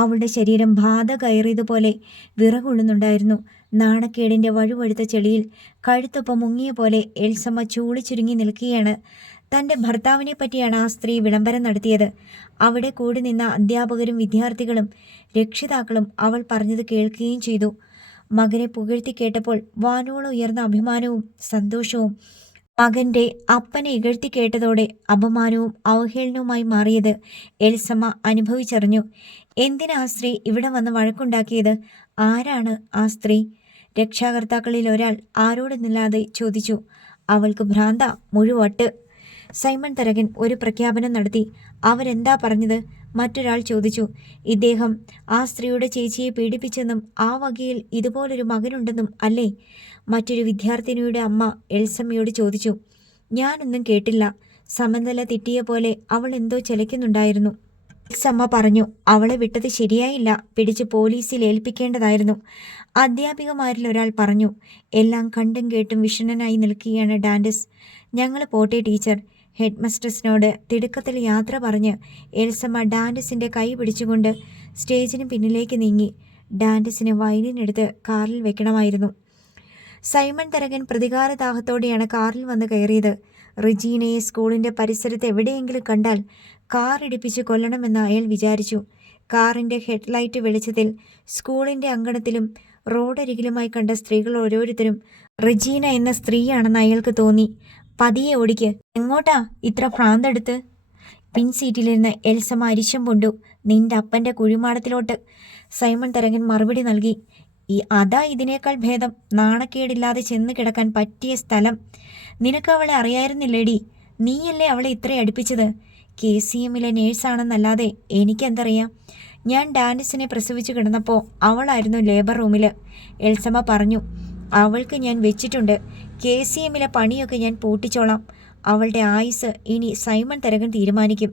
അവളുടെ ശരീരം ബാധ കയറിയതുപോലെ വിറകൊള്ളുന്നുണ്ടായിരുന്നു. നാണക്കേടിൻ്റെ വഴുവഴുത്ത ചെളിയിൽ കഴുത്തൊപ്പം മുങ്ങിയ പോലെ എൽസമ്മ ചൂളിച്ചുരുങ്ങി നിൽക്കുകയാണ്. തൻ്റെ ഭർത്താവിനെ പറ്റിയാണ് ആ സ്ത്രീ വിളംബരം നടത്തിയത്. അവിടെ കൂടി നിന്ന അധ്യാപകരും വിദ്യാർത്ഥികളും രക്ഷിതാക്കളും അവൾ പറഞ്ഞത് കേൾക്കുകയും ചെയ്തു. മകനെ പുകഴ്ത്തി കേട്ടപ്പോൾ വാനോളം ഉയർന്ന അഭിമാനവും സന്തോഷവും മകന്റെ അപ്പനെ ഇകഴ്ത്തി കേട്ടതോടെ അപമാനവും അവഹേളനവുമായി മാറിയത് എൽസമ്മ അനുഭവിച്ചറിഞ്ഞു. എന്തിനാ ആ സ്ത്രീ ഇവിടെ വന്ന് വഴക്കുണ്ടാക്കിയത്? ആരാണ് ആ സ്ത്രീ? രക്ഷാകർത്താക്കളിൽ ഒരാൾ ആരോടെന്നില്ലാതെ ചോദിച്ചു. അവൾക്ക് ഭ്രാന്ത, മുഴുവട്ട്. സൈമൺ തരകൻ ഒരു പ്രഖ്യാപനം നടത്തി. അവരെന്താ പറഞ്ഞത്? മറ്റൊരാൾ ചോദിച്ചു. ഇദ്ദേഹം ആ സ്ത്രീയുടെ ചേച്ചിയെ പീഡിപ്പിച്ചെന്നും ആ വകയിൽ ഇതുപോലൊരു മകനുണ്ടെന്നും അല്ലേ? മറ്റൊരു വിദ്യാർത്ഥിനിയുടെ അമ്മ എൽസമ്മയോട് ചോദിച്ചു. ഞാനൊന്നും കേട്ടില്ല. സമനില തെറ്റിയ പോലെ അവൾ എന്തോ ചലിക്കുന്നുണ്ടായിരുന്നു. എൽസമ്മ പറഞ്ഞു. അവളെ വിട്ടത് ശരിയായില്ല, പിടിച്ച് പോലീസിൽ ഏൽപ്പിക്കേണ്ടതായിരുന്നു. അധ്യാപികമാരിൽ ഒരാൾ പറഞ്ഞു. എല്ലാം കണ്ടും കേട്ടും വിഷണ്ണനായി നിൽക്കുകയാണ് ഡാൻഡസ്. ഞങ്ങൾ പോട്ടെ ടീച്ചർ. ഹെഡ് മിസ്ട്രസിനോട് തിടുക്കത്തിൽ യാത്ര പറഞ്ഞ് എൽസമ്മ ഡാൻഡസിൻ്റെ കൈ പിടിച്ചുകൊണ്ട് സ്റ്റേജിന് പിന്നിലേക്ക് നീങ്ങി. ഡാൻഡസിന് വയലിൻ എടുത്ത് കാറിൽ വെക്കണമായിരുന്നു. സൈമൺ തരകൻ പ്രതികാരദാഹത്തോടെയാണ് കാറിൽ വന്ന് കയറിയത്. റിജീനയെ സ്കൂളിൻ്റെ പരിസരത്ത് എവിടെയെങ്കിലും കണ്ടാൽ കാർ ഇടിപ്പിച്ച് കൊല്ലണമെന്ന് അയാൾ വിചാരിച്ചു. കാറിൻ്റെ ഹെഡ്ലൈറ്റ് വെളിച്ചത്തിൽ സ്കൂളിൻ്റെ അങ്കണത്തിലും റോഡരികിലുമായി കണ്ട സ്ത്രീകൾ ഓരോരുത്തരും റിജീന എന്ന സ്ത്രീയാണെന്ന് അയാൾക്ക് തോന്നി. പതിയെ ഓടിക്ക്. എങ്ങോട്ടാ ഇത്ര ഭ്രാന്തെടുത്ത്? പിൻസീറ്റിലിരുന്ന് എൽസമ്മ അരിശം കൊണ്ടു. നിന്റെ അപ്പൻ്റെ കുഴിമാടത്തിലോട്ട്. സൈമൺ തരകൻ മറുപടി നൽകി. അതാ ഇതിനേക്കാൾ ഭേദം. നാണക്കേടില്ലാതെ ചെന്ന് കിടക്കാൻ പറ്റിയ സ്ഥലം. നിനക്ക് അവളെ അറിയായിരുന്നില്ലേടി? നീയല്ലേ അവളെ ഇത്ര അടുപ്പിച്ചത്? KCMലെ നേഴ്സാണെന്നല്ലാതെ എനിക്കെന്തറിയാം. ഞാൻ ഡാൻഡസിനെ പ്രസവിച്ചു കിടന്നപ്പോൾ അവളായിരുന്നു ലേബർ റൂമിൽ. എൽസമ്മ പറഞ്ഞു. അവൾക്ക് ഞാൻ വെച്ചിട്ടുണ്ട്. KCMലെ പണിയൊക്കെ ഞാൻ പൂട്ടിച്ചോളാം. അവളുടെ ആയുസ് ഇനി സൈമൺ തരകൻ തീരുമാനിക്കും.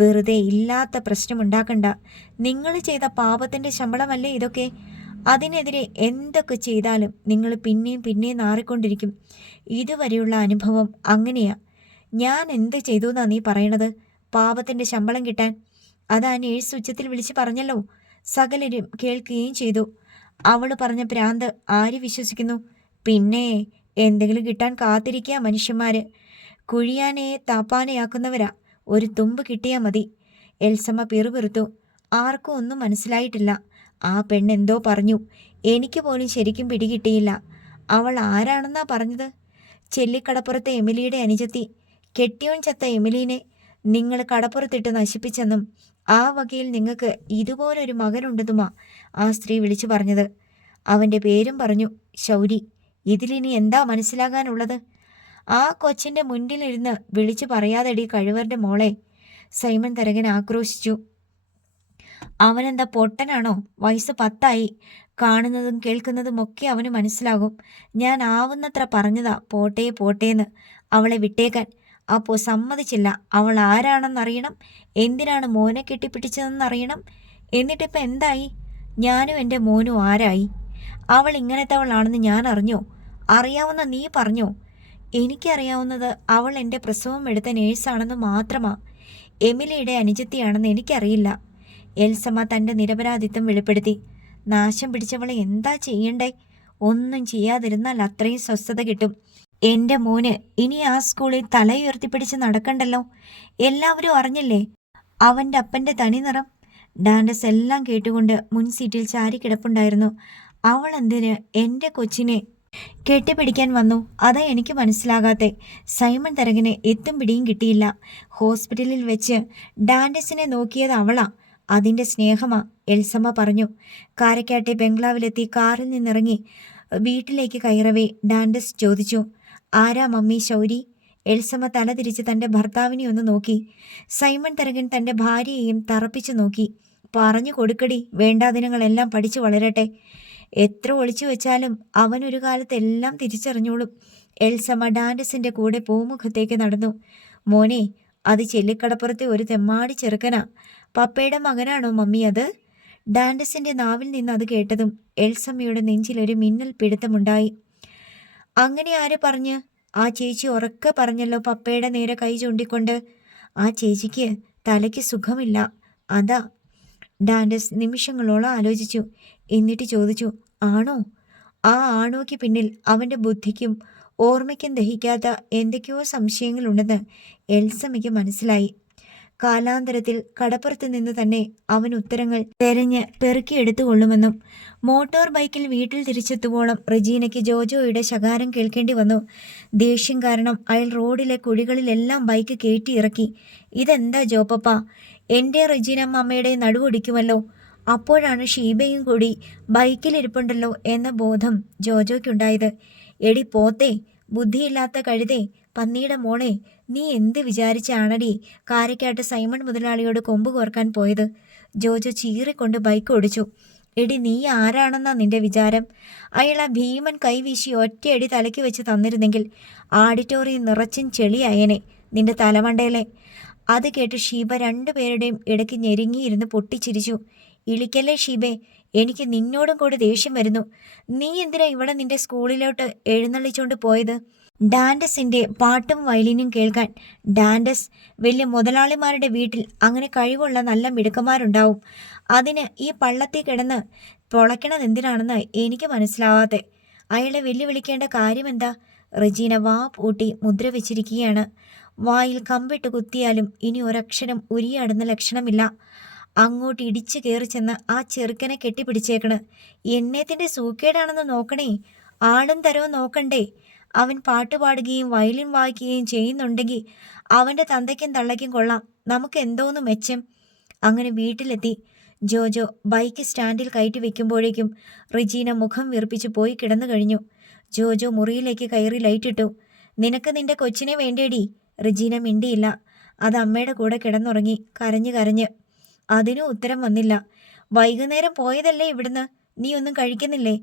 വെറുതെ ഇല്ലാത്ത പ്രശ്നമുണ്ടാക്കണ്ട. നിങ്ങൾ ചെയ്ത പാപത്തിൻ്റെ ശമ്പളമല്ലേ ഇതൊക്കെ? അതിനെതിരെ എന്തൊക്കെ ചെയ്താലും നിങ്ങൾ പിന്നെയും പിന്നെയും നാറിക്കൊണ്ടിരിക്കും. ഇതുവരെയുള്ള അനുഭവം അങ്ങനെയാ. ഞാൻ എന്ത് ചെയ്തു എന്നാ നീ പറയണത്? പാപത്തിൻ്റെ ശമ്പളം കിട്ടാൻ? അതാ നേഴ്സ് ഉച്ചത്തിൽ വിളിച്ച് പറഞ്ഞല്ലോ. സകലരും കേൾക്കുകയും ചെയ്തു. അവൾ പറഞ്ഞ ഭ്രാന്ത് ആര് വിശ്വസിക്കുന്നു? പിന്നെ എന്തെങ്കിലും കിട്ടാൻ കാത്തിരിക്കുക മനുഷ്യന്മാർ. കുഴിയാനെ താപ്പാനയാക്കുന്നവരാ. ഒരു തുമ്പ് കിട്ടിയാൽ മതി. എൽസമ്മ പിറുപിറുത്തു. ആർക്കും ഒന്നും മനസ്സിലായിട്ടില്ല. ആ പെണ്ണെന്തോ പറഞ്ഞു. എനിക്ക് പോലും ശരിക്കും പിടികിട്ടിയില്ല. അവൾ ആരാണെന്നാ പറഞ്ഞത്? ചെല്ലിക്കടപ്പുറത്തെ എമിലിയുടെ അനുജത്തി. കെട്ടിയോൻ ചത്ത എമിലീനെ നിങ്ങൾ കടപ്പുറത്തിട്ട് നശിപ്പിച്ചെന്നും ആ വകയിൽ നിങ്ങൾക്ക് ഇതുപോലൊരു മകനുണ്ടെന്നുമാ ആ സ്ത്രീ വിളിച്ചു പറഞ്ഞത്. അവൻ്റെ പേരും പറഞ്ഞു, ശൗരി. ഇതിലിനി എന്താ മനസ്സിലാകാനുള്ളത്? ആ കൊച്ചിൻ്റെ മുന്നിലിരുന്ന് വിളിച്ചു പറയാതെടി കഴിവരുടെ മോളെ. സൈമൺ തരകൻ ആക്രോശിച്ചു. അവനെന്താ പൊട്ടനാണോ? വയസ്സ് 10 കാണുന്നതും കേൾക്കുന്നതും ഒക്കെ അവന് മനസ്സിലാകും. ഞാൻ ആവുന്നത്ര പറഞ്ഞതാ പോട്ടേ പോട്ടേന്ന്. അവളെ വിട്ടേക്കാൻ. അപ്പോൾ സമ്മതിച്ചില്ല. അവൾ ആരാണെന്നറിയണം. എന്തിനാണ് മോനെ കെട്ടിപ്പിടിച്ചതെന്നറിയണം. എന്നിട്ടിപ്പോൾ എന്തായി? ഞാനും എൻ്റെ മോനും ആരായി? അവൾ ഇങ്ങനത്തെവളാണെന്ന് ഞാൻ അറിഞ്ഞോ? അറിയാവുന്ന നീ പറഞ്ഞോ? എനിക്കറിയാവുന്നത് അവൾ എൻ്റെ പ്രസവം എടുത്ത നേഴ്സാണെന്ന് മാത്രമാ. എമിലിയുടെ അനുജത്തിയാണെന്ന് എനിക്കറിയില്ല. എൽസമ്മ തൻ്റെ നിരപരാധിത്വം വെളിപ്പെടുത്തി. നാശം പിടിച്ചവളെ എന്താ ചെയ്യണ്ടേ? ഒന്നും ചെയ്യാതിരുന്നാൽ അത്രയും സ്വസ്ഥത കിട്ടും. എൻ്റെ മോന് ഇനി ആ സ്കൂളിൽ തലയുയർത്തിപ്പിടിച്ച് നടക്കണ്ടല്ലോ. എല്ലാവരും അറിഞ്ഞില്ലേ അവൻ്റെ അപ്പൻ്റെ തനിനിറം? ഡാൻഡസ് എല്ലാം കേട്ടുകൊണ്ട് മുൻ സീറ്റിൽ ചാരി കിടപ്പുണ്ടായിരുന്നു. അവൾ എന്തിന് എൻ്റെ കൊച്ചിനെ കെട്ടിപ്പിടിക്കാൻ വന്നു? അതാ എനിക്ക് മനസ്സിലാകാത്തെ. സൈമൺ തരകന് എത്തും പിടിയും കിട്ടിയില്ല. ഹോസ്പിറ്റലിൽ വെച്ച് ഡാൻഡസിനെ നോക്കിയത് അവളാ. അതിൻ്റെ സ്നേഹമാ. എൽസമ്മ പറഞ്ഞു. കാരക്കാട്ടെ ബംഗ്ലാവിലെത്തി കാറിൽ നിന്നിറങ്ങി വീട്ടിലേക്ക് കയറവേ ഡാൻഡസ് ചോദിച്ചു. ആരാ മമ്മി ശൗരി? എൽസമ്മ തല തിരിച്ച് തൻ്റെ ഭർത്താവിനെ ഒന്ന് നോക്കി. സൈമൺ തരകൻ തൻ്റെ ഭാര്യയെയും തറപ്പിച്ചു നോക്കി. പറഞ്ഞു കൊടുക്കടി, വേണ്ടാദിനങ്ങളെല്ലാം പഠിച്ചു വളരട്ടെ. എത്ര ഒളിച്ചു വെച്ചാലും അവനൊരു കാലത്ത് എല്ലാം തിരിച്ചറിഞ്ഞോളും. എൽസമ്മ ഡാൻഡസിൻ്റെ കൂടെ പൂമുഖത്തേക്ക് നടന്നു. മോനെ, അത് ചെല്ലിക്കടപ്പുറത്തെ ഒരു തെമ്മാടി ചെറുക്കനാ. പപ്പയുടെ മകനാണോ മമ്മി അത്? ഡാൻഡസിൻ്റെ നാവിൽ നിന്ന് അത് കേട്ടതും എൽസമ്മയുടെ നെഞ്ചിലൊരു മിന്നൽ പിടുത്തമുണ്ടായി. അങ്ങനെ ആര് പറഞ്ഞ്? ആ ചേച്ചി ഉറക്കെ പറഞ്ഞല്ലോ പപ്പയുടെ നേരെ കൈ ചൂണ്ടിക്കൊണ്ട്. ആ ചേച്ചിക്ക് തലയ്ക്ക് സുഖമില്ല, അതാ. ഡാൻഡസ് നിമിഷങ്ങളോളം ആലോചിച്ചു. എന്നിട്ട് ചോദിച്ചു, ആണോ? ആ ആണോയ്ക്ക് പിന്നിൽ അവൻ്റെ ബുദ്ധിക്കും ഓർമ്മയ്ക്കും ദഹിക്കാത്ത എന്തൊക്കെയോ സംശയങ്ങളുണ്ടെന്ന് എൽസമ്മയ്ക്ക് മനസ്സിലായി. കാലാന്തരത്തിൽ കടപ്പുറത്ത് നിന്ന് തന്നെ അവൻ ഉത്തരങ്ങൾ തെരഞ്ഞ് പെറുക്കിയെടുത്തുകൊള്ളുമെന്നും. മോട്ടോർ ബൈക്കിൽ വീട്ടിൽ തിരിച്ചെത്തുവോളം റെജീനയ്ക്ക് ജോജോയുടെ ശകാരം കേൾക്കേണ്ടി വന്നു. ദേഷ്യം കാരണം അയാൾ റോഡിലെ കുഴികളിലെല്ലാം ബൈക്ക് കയറ്റിയിറക്കി. ഇതെന്താ ജോപ്പപ്പ, എൻ്റെ റെജീനമ്മ അമ്മയുടെ നടുവൊടിക്കുമല്ലോ. അപ്പോഴാണ് ഷീബയും കൂടി ബൈക്കിലിരിപ്പുണ്ടല്ലോ എന്ന ബോധം ജോജോയ്ക്കുണ്ടായത്. എടി പോത്തേ, ബുദ്ധിയില്ലാത്ത കഴുതേ, പന്നിയുടെ മോളെ, നീ എന്ത് വിചാരിച്ചാണടി കാരക്കാട്ട് സൈമൺ മുതലാളിയോട് കൊമ്പ് കോർക്കാൻ പോയത്? ജോജോ ചീറിക്കൊണ്ട് ബൈക്ക് ഓടിച്ചു. എടി, നീ ആരാണെന്നാ നിന്റെ വിചാരം? അയാൾ ആ ഭീമൻ കൈവീശി ഒറ്റയടി തലയ്ക്ക് വെച്ച് തന്നിരുന്നെങ്കിൽ ആഡിറ്റോറിയം നിറച്ചും ചെളിയായേനെ നിന്റെ തലമണ്ടയിലെ. അത് കേട്ട് ഷീബ രണ്ടുപേരുടെയും ഇടയ്ക്ക് ഞെരുങ്ങിയിരുന്ന് പൊട്ടിച്ചിരിച്ചു. ഇളിക്കല്ലേ ഷീബേ, എനിക്ക് നിന്നോടും കൂടി ദേഷ്യം വരുന്നു. നീ എന്തിനാ ഇവിടെ നിന്റെ സ്കൂളിലോട്ട് എഴുന്നള്ളിച്ചുകൊണ്ട് പോയത്? ഡാൻഡസിൻ്റെ പാട്ടും വയലിനും കേൾക്കാൻ. ഡാൻഡസ് വലിയ മുതലാളിമാരുടെ വീട്ടിൽ അങ്ങനെ കഴിവുള്ള നല്ല മിടുക്കന്മാരുണ്ടാവും. അതിന് ഈ പള്ളത്തിൽ കിടന്ന് പൊളയ്ക്കണത് എന്തിനാണെന്ന് എനിക്ക് മനസ്സിലാവാതെ. അയാളെ വെല്ലുവിളിക്കേണ്ട കാര്യമെന്താ? റെജീന വാ പൂട്ടി മുദ്ര വെച്ചിരിക്കുകയാണ്. വായിൽ കമ്പിട്ട് കുത്തിയാലും ഇനി ഒരക്ഷരം ഉരിയാടുന്ന ലക്ഷണമില്ല. അങ്ങോട്ട് ഇടിച്ചു കയറി ചെന്ന് ആ ചെറുക്കനെ കെട്ടിപ്പിടിച്ചേക്കണ്. എന്നേത്തിൻ്റെ സൂക്കേടാണെന്ന് നോക്കണേ, ആളും തരവും നോക്കണ്ടേ. അവൻ പാട്ടുപാടുകയും വയലിൻ വായിക്കുകയും ചെയ്യുന്നുണ്ടെങ്കിൽ അവൻ്റെ തന്തയ്ക്കും തള്ളയ്ക്കും കൊള്ളാം. നമുക്ക് എന്തോന്ന് മെച്ചം. അങ്ങനെ വീട്ടിലെത്തി. ജോജോ ബൈക്ക് സ്റ്റാൻഡിൽ കയറ്റി വെക്കുമ്പോഴേക്കും റെജീന മുഖം വീർപ്പിച്ച് പോയി കിടന്നു കഴിഞ്ഞു. ജോജോ മുറിയിലേക്ക് കയറി ലൈറ്റിട്ടു. നിനക്ക് നിന്റെ കൊച്ചിനെ വേണ്ടേടി? റെജീന മിണ്ടിയില്ല. അത് അമ്മയുടെ കൂടെ കിടന്നുറങ്ങി കരഞ്ഞ് കരഞ്ഞ്. അതിനും ഉത്തരം വന്നില്ല. വൈകുന്നേരം പോയതല്ലേ ഇവിടുന്ന്, നീ ഒന്നും കഴിക്കുന്നില്ലേ?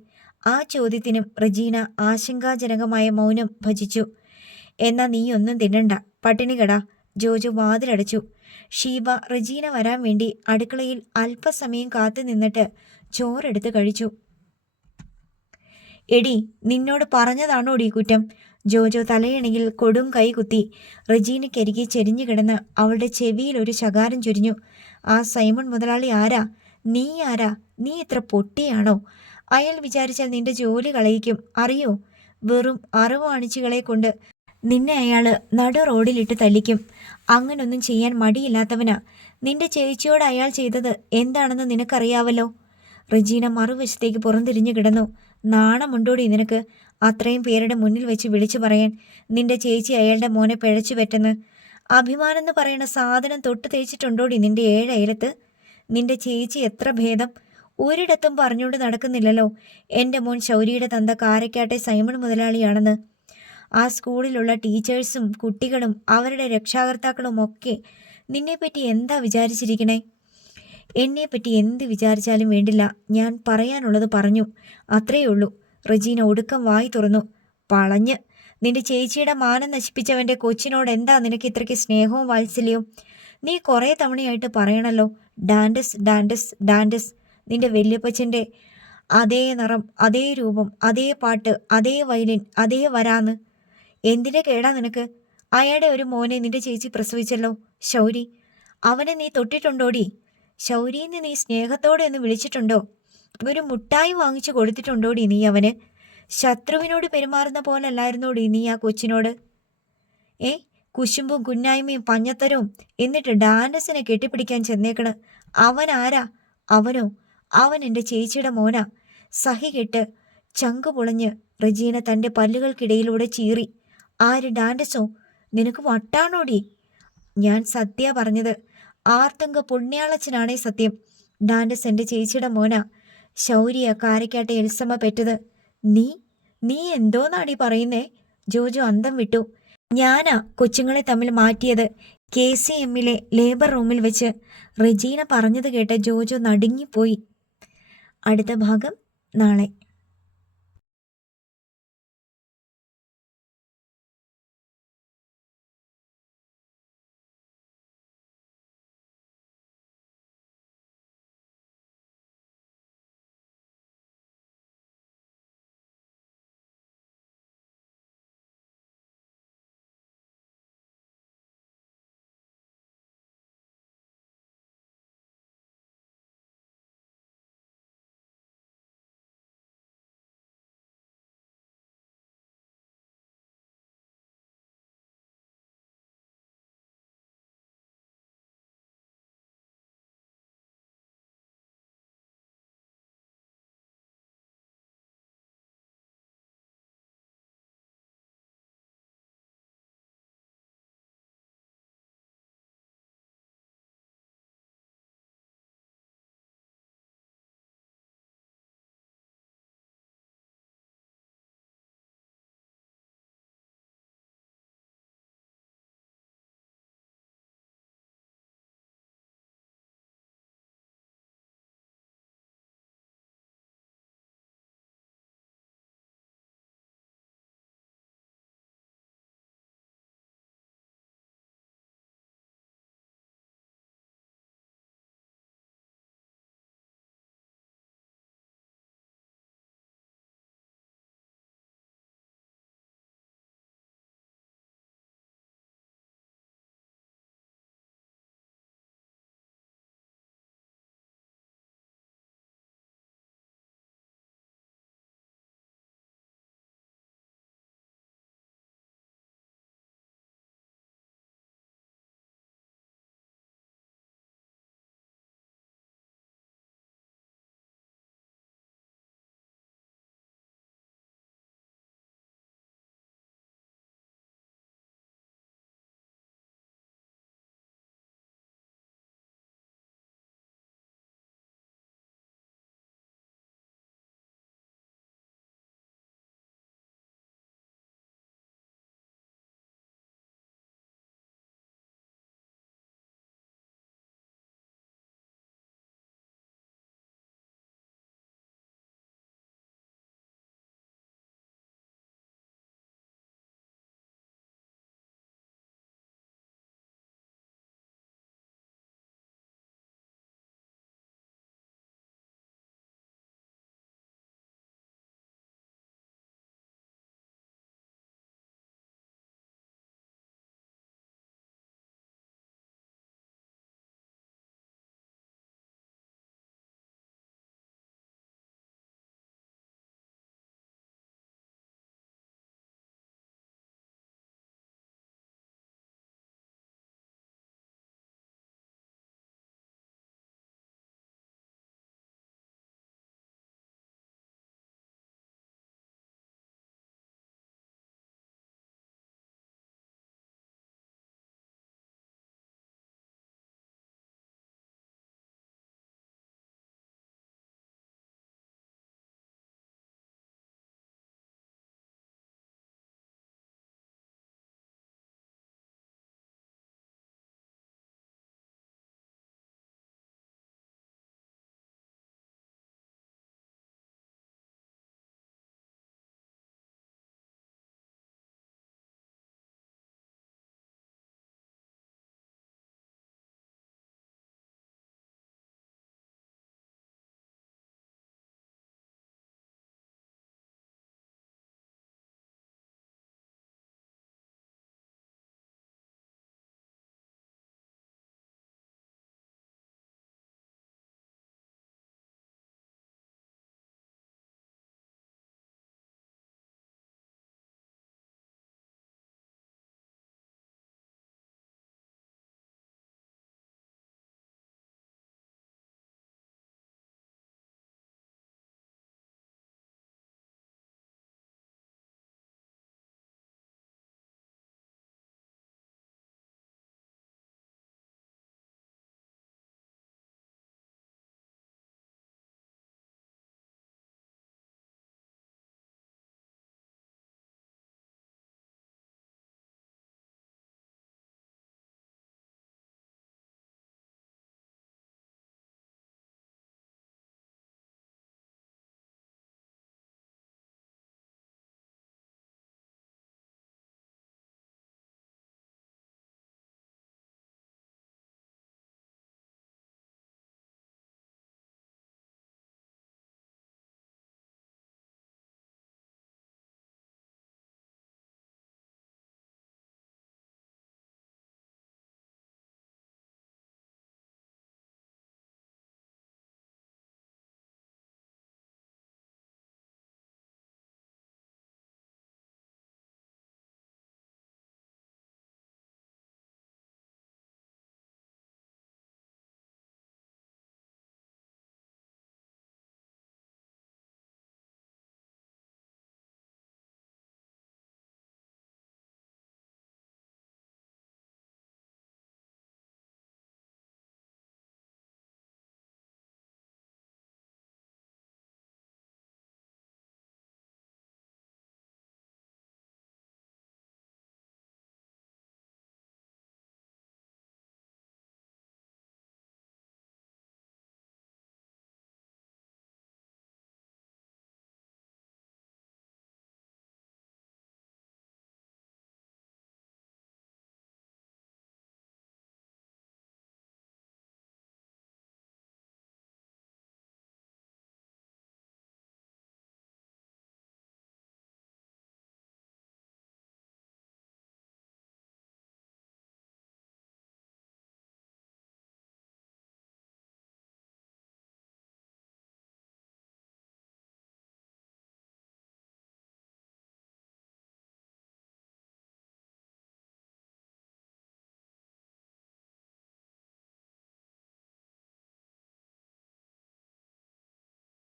ആ ചോദ്യത്തിനും റെജീന ആശങ്കാജനകമായ മൗനം ഭജിച്ചു. എന്നാ നീ ഒന്നും തിന്നണ്ട, പട്ടിണി കെടാ. ജോജോ വാതിലടച്ചു. ഷീബ റെജീന വരാൻ വേണ്ടി അടുക്കളയിൽ അല്പസമയം കാത്തു നിന്നിട്ട് ചോറെടുത്ത് കഴിച്ചു. എടി, നിന്നോട് പറഞ്ഞതാണോടി കുറ്റം? ജോജോ തലയണയിൽ കൊടും കൈ കുത്തി. റെജീനയ്ക്കരികെ ചെരിഞ്ഞു കിടന്ന് അവളുടെ ചെവിയിൽ ഒരു ശകാരം ചൊരിഞ്ഞു. ആ സൈമൺ മുതലാളി ആരാ? നീ ആരാ? നീ ഇത്ര പൊട്ടിയാണോ? അയാൾ വിചാരിച്ചാൽ നിന്റെ ജോലി കളയിക്കും, അറിയോ? വെറും അറിവാണിച്ചുകളെ കൊണ്ട് നിന്നെ അയാൾ നടു റോഡിലിട്ട് തല്ലിക്കും. അങ്ങനൊന്നും ചെയ്യാൻ മടിയില്ലാത്തവനാ. നിന്റെ ചേച്ചിയോട് അയാൾ ചെയ്തത് എന്താണെന്ന് നിനക്കറിയാവല്ലോ. റെജീന മറുവശത്തേക്ക് പുറംതിരിഞ്ഞു കിടന്നു. നാണമുണ്ടോടി നിനക്ക് അത്രയും പേരുടെ മുന്നിൽ വെച്ച് വിളിച്ചു പറയാൻ നിന്റെ ചേച്ചി അയാളുടെ മോനെ പിഴച്ചു പറ്റുന്ന്? അഭിമാനം എന്ന് പറയുന്ന സാധനം തൊട്ട് തേച്ചിട്ടുണ്ടോടി നിന്റെ ഏഴയലത്ത്? നിന്റെ ചേച്ചി എത്ര ഭേദം. ഒരിടത്തും പറഞ്ഞുകൊണ്ട് നടക്കുന്നില്ലല്ലോ എൻ്റെ മോൻ ശൗര്യയുടെ തന്ത കാരക്കാട്ടെ സൈമൺ മുതലാളിയാണെന്ന്. ആ സ്കൂളിലുള്ള ടീച്ചേഴ്സും കുട്ടികളും അവരുടെ രക്ഷാകർത്താക്കളും ഒക്കെ നിന്നെപ്പറ്റി എന്താ വിചാരിച്ചിരിക്കണേ? എന്നെപ്പറ്റി എന്ത് വിചാരിച്ചാലും വേണ്ടില്ല, ഞാൻ പറയാനുള്ളത് പറഞ്ഞു, അത്രയേ ഉള്ളൂ. റെജീന ഒടുക്കം വായി തുറന്നു. വളഞ്ഞ്. നിന്റെ ചേച്ചിയുടെ മാനം നശിപ്പിച്ചവൻ്റെ കൊച്ചിനോട് എന്താ നിനക്ക് ഇത്രയ്ക്ക് സ്നേഹവും വാത്സല്യവും? നീ കുറേ തവണയായിട്ട് പറയണല്ലോ ഡാൻഡസ് ഡാൻഡസ് ഡാൻഡസ്. നിന്റെ വല്യപ്പച്ചൻ്റെ അതേ നിറം, അതേ രൂപം, അതേ പാട്ട്, അതേ വയലിൻ, അതേ വരാന്ന്. എന്തിൻ്റെ കേടാ നിനക്ക്? അയാളുടെ ഒരു മോനെ നിന്റെ ചേച്ചി പ്രസവിച്ചല്ലോ, ശൗരി. അവനെ നീ തൊട്ടിട്ടുണ്ടോടി? ശൗരിന്ന് നീ സ്നേഹത്തോടെ ഒന്ന് വിളിച്ചിട്ടുണ്ടോ? ഒരു മുട്ടായി വാങ്ങിച്ചു കൊടുത്തിട്ടുണ്ടോടി നീ അവന്? ശത്രുവിനോട് പെരുമാറുന്ന പോലല്ലായിരുന്നോടി നീ ആ കൊച്ചിനോട്? കുശുമ്പും കുന്നായ്മയും പഞ്ഞത്തരവും എന്നിട്ട് ഡാൻഡസിനെ കെട്ടിപ്പിടിക്കാൻ ചെന്നേക്കണ്. അവൻ ആരാ? അവനോ? അവൻ എൻ്റെ ചേച്ചിയുടെ മോനാ. സഹി കെട്ട് ചങ്കു പൊളഞ്ഞ് റെജീന തൻ്റെ പല്ലുകൾക്കിടയിലൂടെ ചീറി. ആര്? ഡാൻഡസോ? നിനക്ക് വട്ടാണോടി? ഞാൻ സത്യ പറഞ്ഞത്. ആർത്തുങ്ക പുണ്യാളച്ചനാണേ സത്യം. ഡാൻഡസ് എൻ്റെ ചേച്ചിയുടെ മോനാ. ശൗര്യ കാരക്കാട്ടെ എൽസമ്മ പെറ്റത്. നീ എന്തോന്നാടി പറയുന്നേ? ജോജോ അന്തം വിട്ടു. ഞാനാ കൊച്ചുങ്ങളെ തമ്മിൽ മാറ്റിയത് KCMലെ ലേബർ റൂമിൽ വെച്ച്. റെജീന പറഞ്ഞത് കേട്ട് ജോജോ നടുങ്ങിപ്പോയി. അടുത്ത ഭാഗം നാളെ.